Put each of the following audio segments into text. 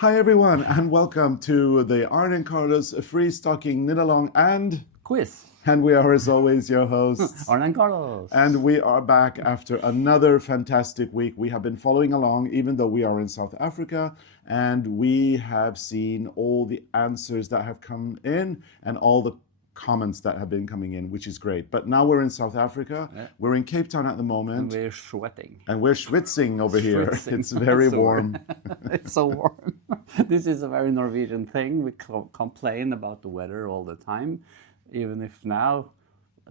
Hi everyone, and welcome to the ARNE and Carlos Free Stocking Knit Along Quiz. and we are as always your hosts. ARNE and Carlos. And we are back after another fantastic week. We have been following along, even though we are in South Africa, and we have seen all the answers that have come in and all the comments that have been coming in, which is great. But now we're in South Africa. Yeah. We're in Cape Town at the moment. We're sweating. And we're schwitzing over here. Schwitzing. It's very So warm. It's so warm. This is a very Norwegian thing. We complain about the weather all the time, even if now,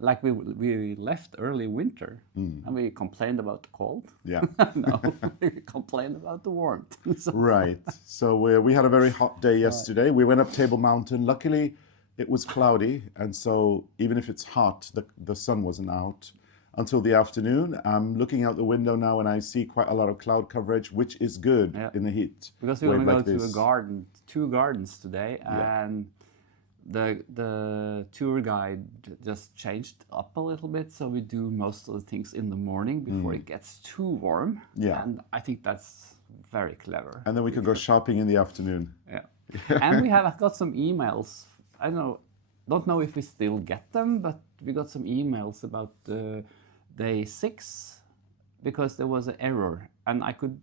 like we left early winter and we complained about the cold. Yeah. No, we complained about the warmth. So, Right. So we had a very hot day yesterday. We went up Table Mountain. Luckily, it was cloudy, and so even if it's hot, the sun wasn't out until the afternoon. I'm looking out the window now, and I see quite a lot of cloud coverage, which is good in the heat. Because we're going to wave go like to a this. garden, two gardens today, and the tour guide just changed up a little bit, so we do most of the things in the morning before it gets too warm. Yeah. And I think that's very clever. And then we could go shopping in the afternoon. Yeah. And we have got some emails. I don't know if we still get them, but we got some emails about day 6 because there was an error, and I could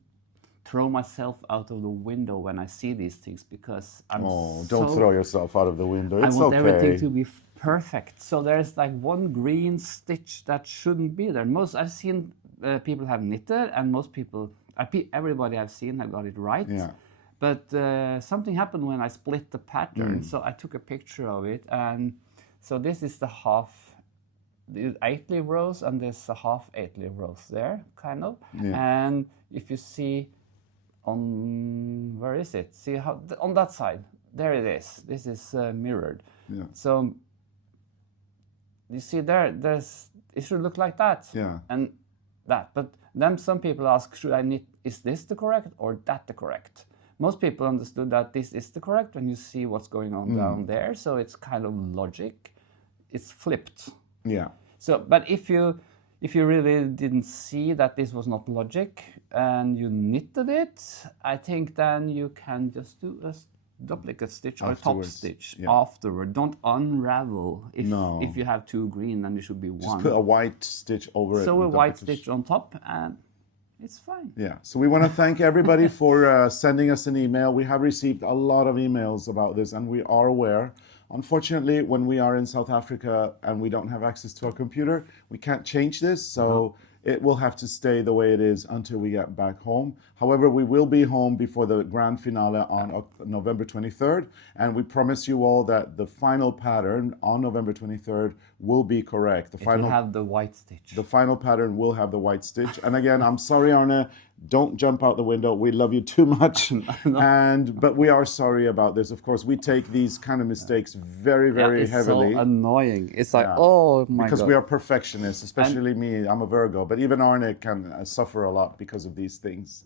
throw myself out of the window when I see these things because Don't throw yourself out of the window. It's I want everything okay. to be perfect. So there's like one green stitch that shouldn't be there. I've seen people have knitted, and most people, everybody I've seen have got it right. Yeah. But something happened when I split the pattern, so I took a picture of it, and so this is the half, the 8-leaf rows, and there's a half 8-leaf rows there, kind of. Yeah. And if you see on, where is it? See how, on that side, there it is. This is mirrored. Yeah. So you see there's, it should look like that. Yeah. And that, but then some people ask, should I knit, is this the correct or that the correct? Most people understood that this is the correct when you see what's going on down there. So it's kind of logic. It's flipped. Yeah. So, but if you really didn't see that this was not logic and you knitted it, I think then you can just do a duplicate stitch or a top Afterwards, stitch yeah. afterward. Don't unravel. No. If you have 2 green, then it should be Just 1. put a white stitch over it. So a with the white package. stitch on top, and it's fine. Yeah, so we want to thank everybody for sending us an email. We have received a lot of emails about this, and we are aware. Unfortunately, when we are in South Africa and we don't have access to our computer, we can't change this, so it will have to stay the way it is until we get back home. However, we will be home before the grand finale on November 23rd, and we promise you all that the final pattern on November 23rd will be correct. It will have the white stitch. The final pattern will have the white stitch. And again, I'm sorry, Arne, don't jump out the window. We love you too much. But we are sorry about this. Of course, we take these kind of mistakes very, very it's heavily. so annoying. It's like, oh my because God. we are perfectionists, especially me. I'm a Virgo. But even Arne can suffer a lot because of these things.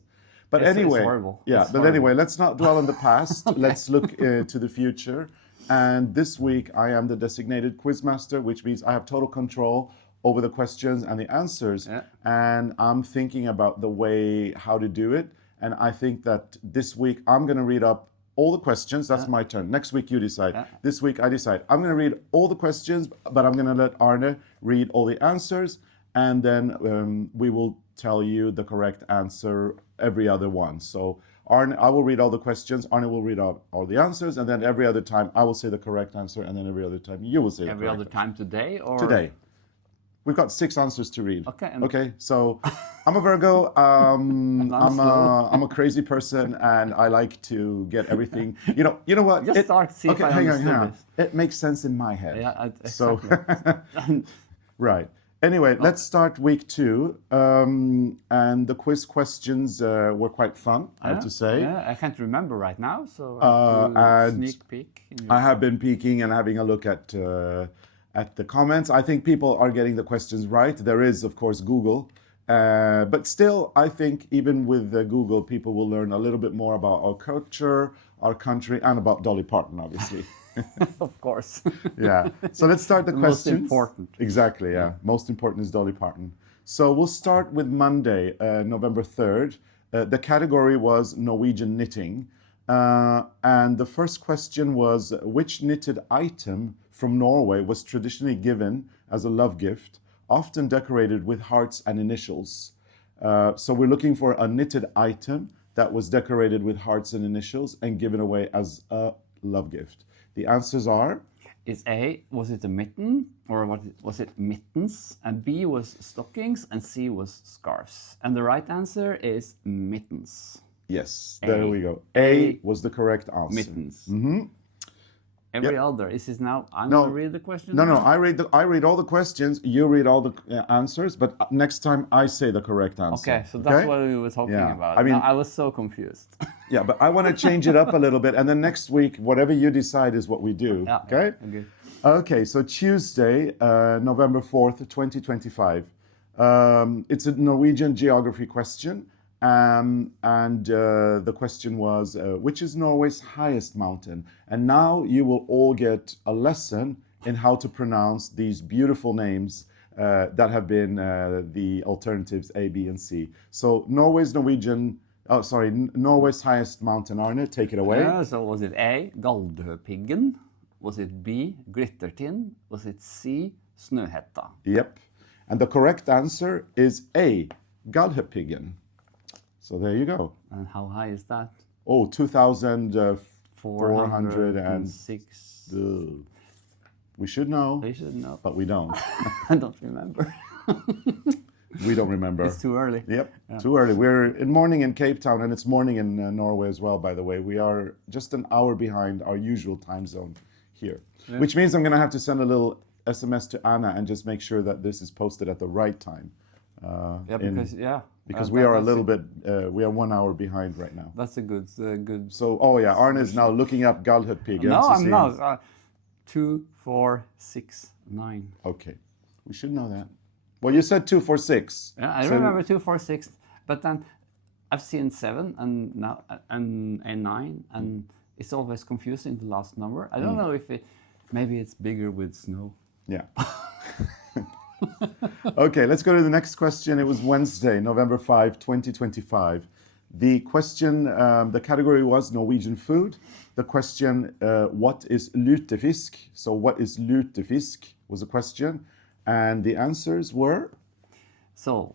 But It's anyway, horrible. yeah. It's But horrible. anyway, let's not dwell on the past. Let's look to the future. And this week, I am the designated quizmaster, which means I have total control over the questions and the answers. Yeah. And I'm thinking about the way how to do it. And I think that this week, I'm going to read up all the questions. That's my turn. Next week, you decide. This week, I decide. I'm going to read all the questions, but I'm going to let Arne read all the answers. And then we will tell you the correct answer every other one. So Arne, I will read all the questions, Arne will read out all the answers, and then every other time I will say the correct answer, and then every other time you will say the Every correct other time today, or answer. Today. We've got 6 answers to read. Okay. Okay, so I'm a Virgo, I'm a crazy person, and I like to get everything, you know what? Just start, see if okay, I hang understood on. this. It makes sense in my head. Yeah, exactly. So, right. Anyway, let's start week 2. And the quiz questions were quite fun, I have to say. Yeah, I can't remember right now, so and sneak peek. I have been peeking and having a look at the comments. I think people are getting the questions right. There is, of course, Google. But still, I think even with Google, people will learn a little bit more about our culture, our country, and about Dolly Parton, obviously. Of course. Yeah. So let's start the Most questions. important. Exactly, yeah. Most important is Dolly Parton. So we'll start with Monday, November 3rd. The category was Norwegian knitting. And the first question was, which knitted item from Norway was traditionally given as a love gift, often decorated with hearts and initials? So we're looking for a knitted item that was decorated with hearts and initials and given away as a love gift. The answers are? Is A, was it a mitten, or was it mittens? And B was stockings, and C was scarves. And the right answer is mittens. Yes, there we go. A was the correct answer. Mittens. Mm-hmm. Every other. Is this now? I'm No. going to read the question. No, now? I read all the questions. You read all the answers, but next time I say the correct answer. Okay, so that's what we were talking Yeah. about. I mean- Now, I was so confused. Yeah, but I want to change it up a little bit, and then next week, whatever you decide is what we do. Yeah, Okay. good. Okay. So Tuesday, November 4th, 2025. It's a Norwegian geography question, and the question was, which is Norway's highest mountain? And now you will all get a lesson in how to pronounce these beautiful names that have been the alternatives A, B, and C. So Norway's highest mountain, Arne, take it away. Yeah, so was it A, Galdhøpiggen? Was it B, Glittertind? Was it C, Snøhetta? Yep. And the correct answer is A, Galdhøpiggen. So there you go. And how high is that? Oh, 2,400 and... 406. We should know, They should know. but we don't. I don't remember. We don't remember. It's too early. Yep, too early. We're in morning in Cape Town, and it's morning in Norway as well, by the way. We are just an hour behind our usual time zone here, which means I'm going to have to send a little SMS to Anna and just make sure that this is posted at the right time. Because we are a little bit, we are 1 hour behind right now. That's a good. So, Arne is now looking up Galdhøpiggen. No, I'm not. 2, 4, 6, 9. Okay, we should know that. Well, you said 2, 4, 6. Yeah, I remember 2, 4, 6, but then I've seen 7 and now and 9, and it's always confusing the last number. I don't know if maybe it's bigger with snow. Yeah. Okay, let's go to the next question. It was Wednesday, November 5, 2025. The question, the category was Norwegian food. The question, what is lutefisk? So what is lutefisk was the question. And the answers were? So,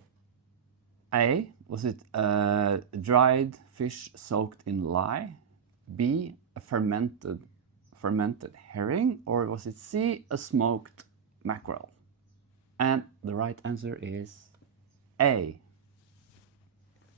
A, was it dried fish soaked in lye? B, a fermented herring? Or was it C, a smoked mackerel? And the right answer is A.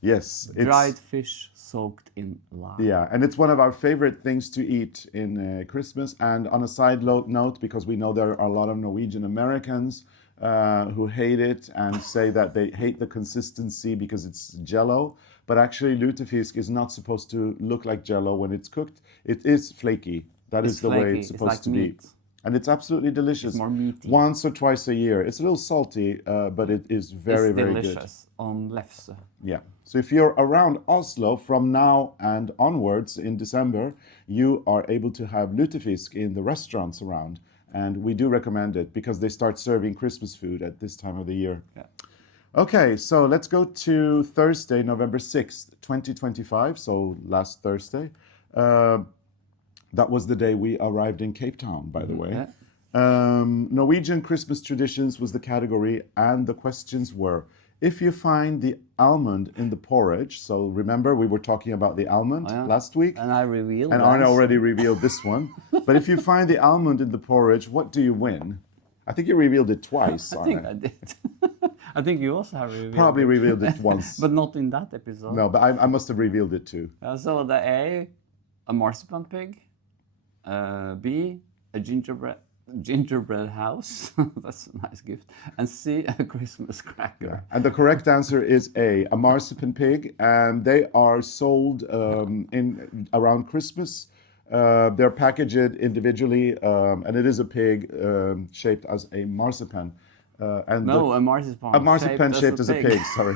Yes. Dried fish soaked in lye. Yeah, and it's one of our favorite things to eat in Christmas. And on a side note, because we know there are a lot of Norwegian Americans who hate it and say that they hate the consistency because it's jello. But actually, lutefisk is not supposed to look like jello when it's cooked. It is flaky. That is the way it's supposed to be. And it's absolutely delicious. It's more meaty. Once or twice a year. It's a little salty, but it is very, very good. It's delicious on lefse. Yeah. So if you're around Oslo from now and onwards in December, you are able to have lutefisk in the restaurants around. And we do recommend it because they start serving Christmas food at this time of the year. Yeah. Okay, so let's go to Thursday, November 6th, 2025. So last Thursday. That was the day we arrived in Cape Town, by the way. Yeah. Norwegian Christmas traditions was the category, and the questions were, if you find the almond in the porridge, so remember we were talking about the almond last week, and I revealed and Arne already revealed this one, but if you find the almond in the porridge, what do you win? I think you revealed it twice, I Arne. think I did. I think you also have revealed Probably it. revealed it once. But not in that episode. No, but I must have revealed it too. So the A marzipan pig. B, a gingerbread house. That's a nice gift. And C, a Christmas cracker. And the correct answer is A marzipan pig, and they are sold in around Christmas. They're packaged individually, and it is a pig shaped as a marzipan. A marzipan. A marzipan shaped as a pig. Sorry.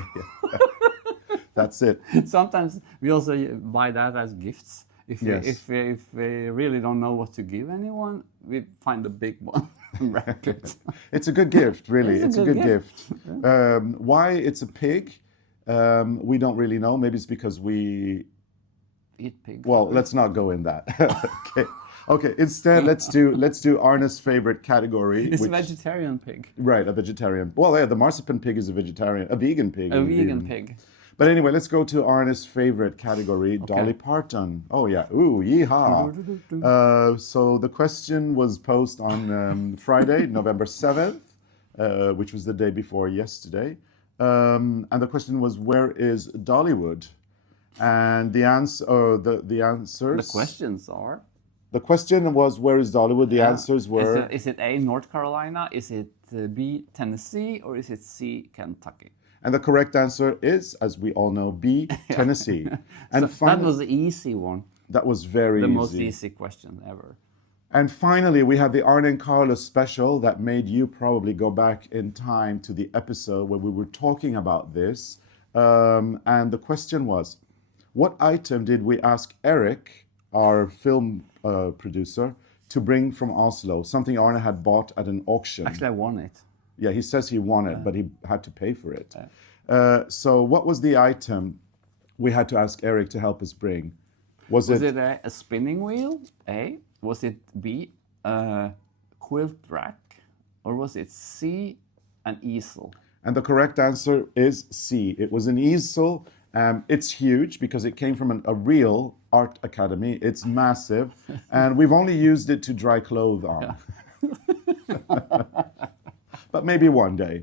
That's it. Sometimes we also buy that as gifts. If we really don't know what to give anyone, we find a big one and wrap it. It's a good gift, really. It's a good gift. Why it's a pig, we don't really know. Maybe it's because we Eat pig. Well, let's not go in that. Okay. Okay. Instead, let's do Arne's favorite category. It's vegetarian pig. Right, a vegetarian. Well, yeah, the marzipan pig is a vegetarian, a vegan pig. A vegan pig. But anyway, let's go to Arne's favorite category, Dolly Parton. Oh yeah, ooh, yeehaw. So the question was posted on Friday, November 7th, which was the day before yesterday. And the question was, where is Dollywood? And the answer, the answers. The questions are. The question was, where is Dollywood? The answers were. Is it A, North Carolina? Is it B, Tennessee? Or is it C, Kentucky? And the correct answer is, as we all know, B, Tennessee. And so that was the easy one. That was very easy. The most easy question ever. And finally, we have the Arne and Carlos special that made you probably go back in time to the episode where we were talking about this. And the question was, what item did we ask Eric, our film producer, to bring from Oslo? Something Arne had bought at an auction. Actually, I won it. Yeah, he says he won it, but he had to pay for it. So what was the item we had to ask Eric to help us bring? Was it a spinning wheel, A? Was it B, a quilt rack? Or was it C, an easel? And the correct answer is C. It was an easel. It's huge because it came from a real art academy. It's massive. And we've only used it to dry clothes on. But maybe one day.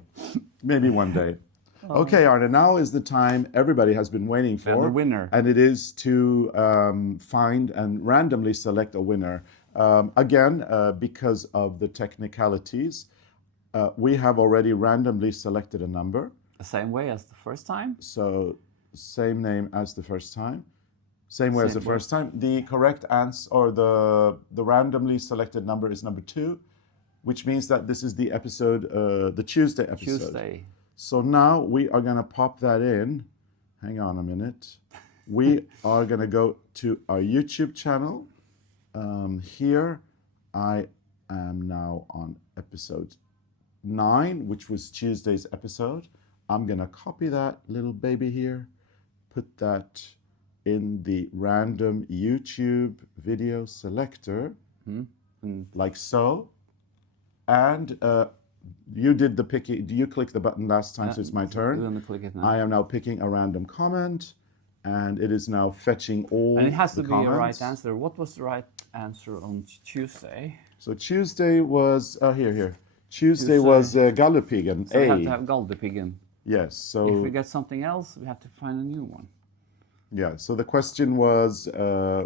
Maybe one day. Okay, Arne, now is the time everybody has been waiting for. And the winner. And it is to find and randomly select a winner. Again, because of the technicalities, we have already randomly selected a number. The same way as the first time? So, same name as the first time. Same way as the first time. The correct answer, or the randomly selected number is number 2, which means that this is the episode, the Tuesday episode. Tuesday. So now we are going to pop that in. Hang on a minute. We are going to go to our YouTube channel. Here I am now on episode 9, which was Tuesday's episode. I'm going to copy that little baby here, put that in the random YouTube video selector, like so. And you did the picking. Do you click the button last time? So it's my turn. I'm going to click it now. I am now picking a random comment, and it is now fetching all the comments. And it has to be a right answer. What was the right answer on Tuesday? So Tuesday was here. Tuesday was Galdhøpiggen. So we have to have Galdhøpiggen. Yes. So if we get something else, we have to find a new one. Yeah. So the question was,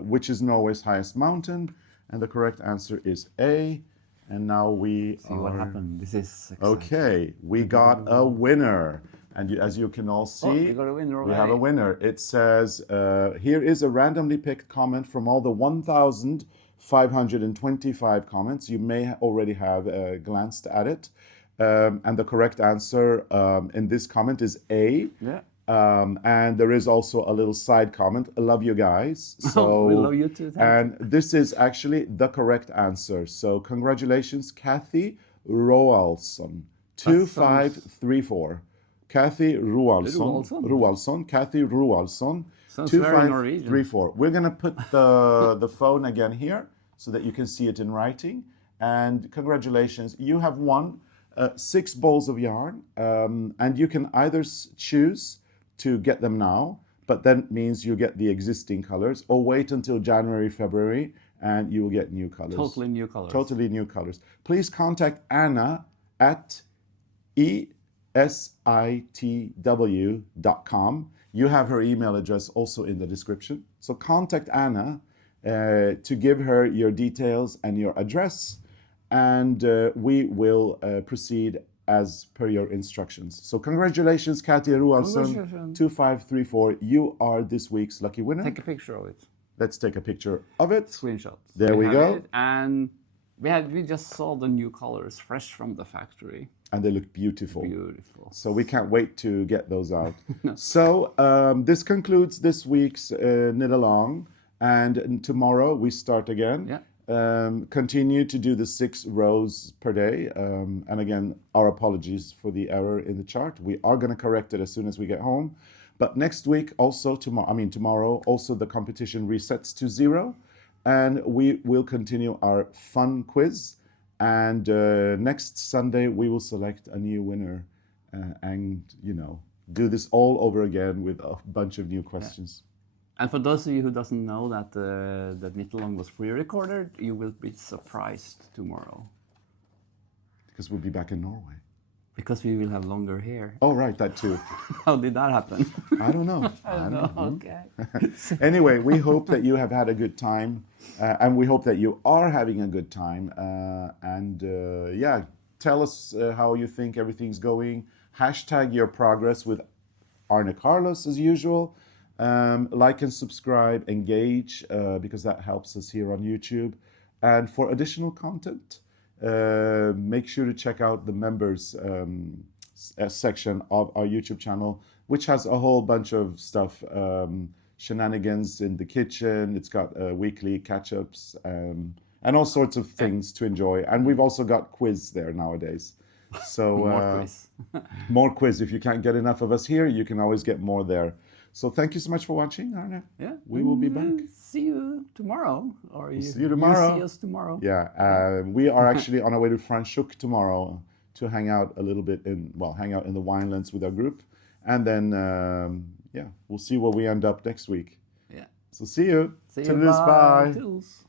which is Norway's highest mountain? And the correct answer is A. And now we see what happened. This is exciting. Okay. We got a winner. And as you can all see, we got a winner already. We have a winner. It says, here is a randomly picked comment from all the 1,525 comments. You may already have glanced at it. And the correct answer in this comment is A. Yeah. And there is also a little side comment. I love you guys. So, we love you too. And this is actually the correct answer. So congratulations, Kathy Roaldsson, 2534. Kathy Roaldsson. Kathy Roaldsson, 2534. We're going to put the phone again here so that you can see it in writing. And congratulations, you have won 6 balls of yarn. And you can either choose to get them now, but then means you get the existing colors, or wait until January, February, and you will get new colors. Totally new colors. Totally new colors. Please contact Anna at esitw.com. You have her email address also in the description. So contact Anna to give her your details and your address, and we will proceed as per your instructions. So congratulations, Katja Roaldsson, 2534. You are this week's lucky winner. Take a picture of it. Let's take a picture of it. Screenshot. There we go. And we just saw the new colors fresh from the factory. And they look beautiful. Beautiful. So we can't wait to get those out. So this concludes this week's Knit Along. And tomorrow we start again. Yeah. Continue to do the 6 rows per day. And again, our apologies for the error in the chart. We are going to correct it as soon as we get home. But next week, also tomorrow, also the competition resets to 0, and we will continue our fun quiz. And next Sunday, we will select a new winner, and do this all over again with a bunch of new questions. And for those of you who doesn't know that that Nittelong was pre-recorded, you will be surprised tomorrow. Because we'll be back in Norway. Because we will have longer hair. Oh, right, that too. How did that happen? I don't know. I don't know. Okay. Anyway, we hope that you have had a good time, and we hope that you are having a good time. Tell us how you think everything's going. Hashtag your progress with Arne Carlos as usual. Like and subscribe, engage, because that helps us here on YouTube. And for additional content, make sure to check out the members section of our YouTube channel, which has a whole bunch of stuff, shenanigans in the kitchen. It's got weekly catch-ups and all sorts of things to enjoy. And we've also got quiz there nowadays. So More quiz. more quiz. If you can't get enough of us here, you can always get more there. So thank you so much for watching, Arne. Yeah. We will be back. See you tomorrow. Or See you tomorrow. You see us tomorrow. Yeah, we are actually on our way to Franschhoek tomorrow to hang out a little bit hang out in the Winelands with our group. And then, we'll see where we end up next week. Yeah. So see you. See you. Toodles, bye. Toodles.